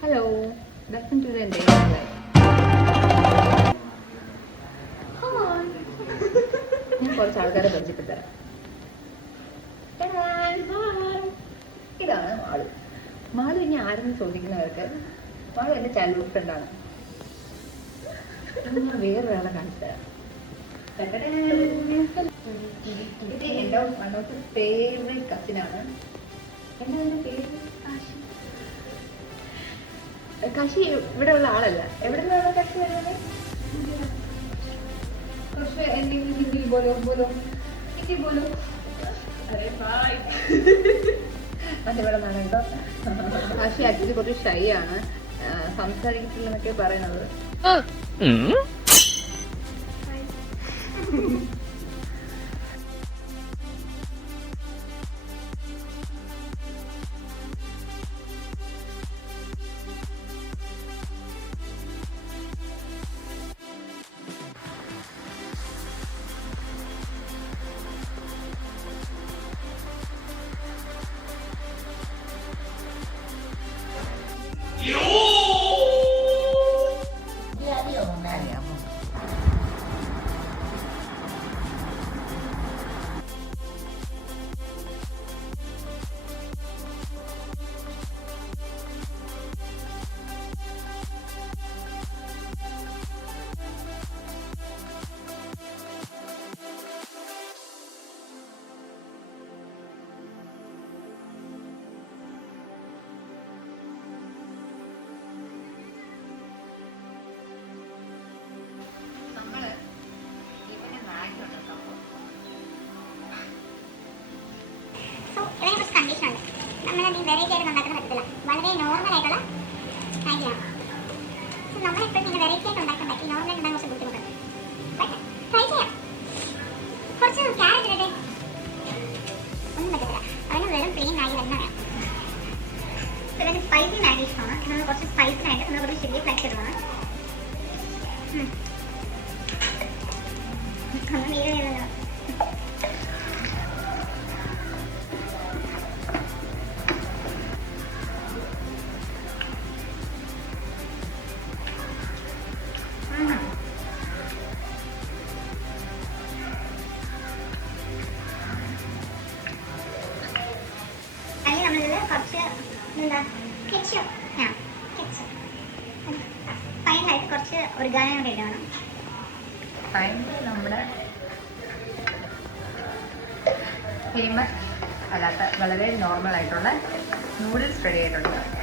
Hello, welcome to the day life. ഞാൻ കുറച്ച് ആൾക്കാരെ പരിചയപ്പെടുത്തരാം. ഇതാണ് മാളു. മാളു ഇനി ആരെന്ന് ചോദിക്കുന്നവർക്ക് മാളു എൻ്റെ ചൈൽഡ്ഹുഡ് ഫ്രണ്ടാണ്. വേറൊരാളെ കാണിച്ചു തരാം. ഇത് എൻ്റെ വൺ ഓഫ് ദ ഫേവറേറ്റ് കസിനാണ്. എന്താ എൻ്റെ പേര്? കാശി ഇവിടെ ഉള്ള ആളല്ല. എവിടെ നിന്നാണ് കാശി വരുന്നത്? കുറച്ച് എന്തെങ്കിലും ഹിന്ദി ബോലോ ഹിന്ദി ബോലോ. ഇവിടെ നിന്നാണ് കേട്ടോ. കാശി ആക്ച്വലി കുറച്ച് ഷൈ ആണ്, സംസാരിക്കത്തില്ലെന്നൊക്കെ പറയുന്നത്. വെറൈറ്റി ആയിട്ട് ഉണ്ടാക്കാൻ പറ്റത്തില്ല. വളരെ നോർമൽ ആയിട്ടുള്ള മാഗിയാണ്. നമ്മളെപ്പോഴും ഇങ്ങനെ വെറൈറ്റി ആയിട്ട് ഉണ്ടാക്കാൻ പറ്റി നോർമൽ ഉണ്ടാകാൻ കുറച്ച് ബുദ്ധിമുട്ടുണ്ട്. ബട്ട് ട്രൈ ചെയ്യാം. കുറച്ച് ക്യാരറ്റ് ഇടട്ടെ. ഒന്നും പറ്റത്തില്ല. അതിന് വെറും പ്ലെയിൻ മാഗി തന്നെ വേണം. ഇതിന് സ്പൈസി മാഗി ഇഷ്ടമാണ്. നമ്മൾ കുറച്ച് സ്പൈസിനായിട്ട് നമ്മൾ കുറച്ച് ചില്ലി ഫ്ലേക്സ് ഇടുന്നതാണ്. ഒന്നും വീഡിയോ ചെയ്യുന്നല്ലോ. ഫൈനലായിട്ട് കുറച്ച് ഒറിഗാനോ കൂടെ ഇടണം. ഫൈനൽ നമ്മുടെ ഫേമസ് അല്ലാത്ത വളരെ നോർമൽ ആയിട്ടുള്ള നൂഡിൽസ് റെഡി ആയിട്ടുണ്ട്.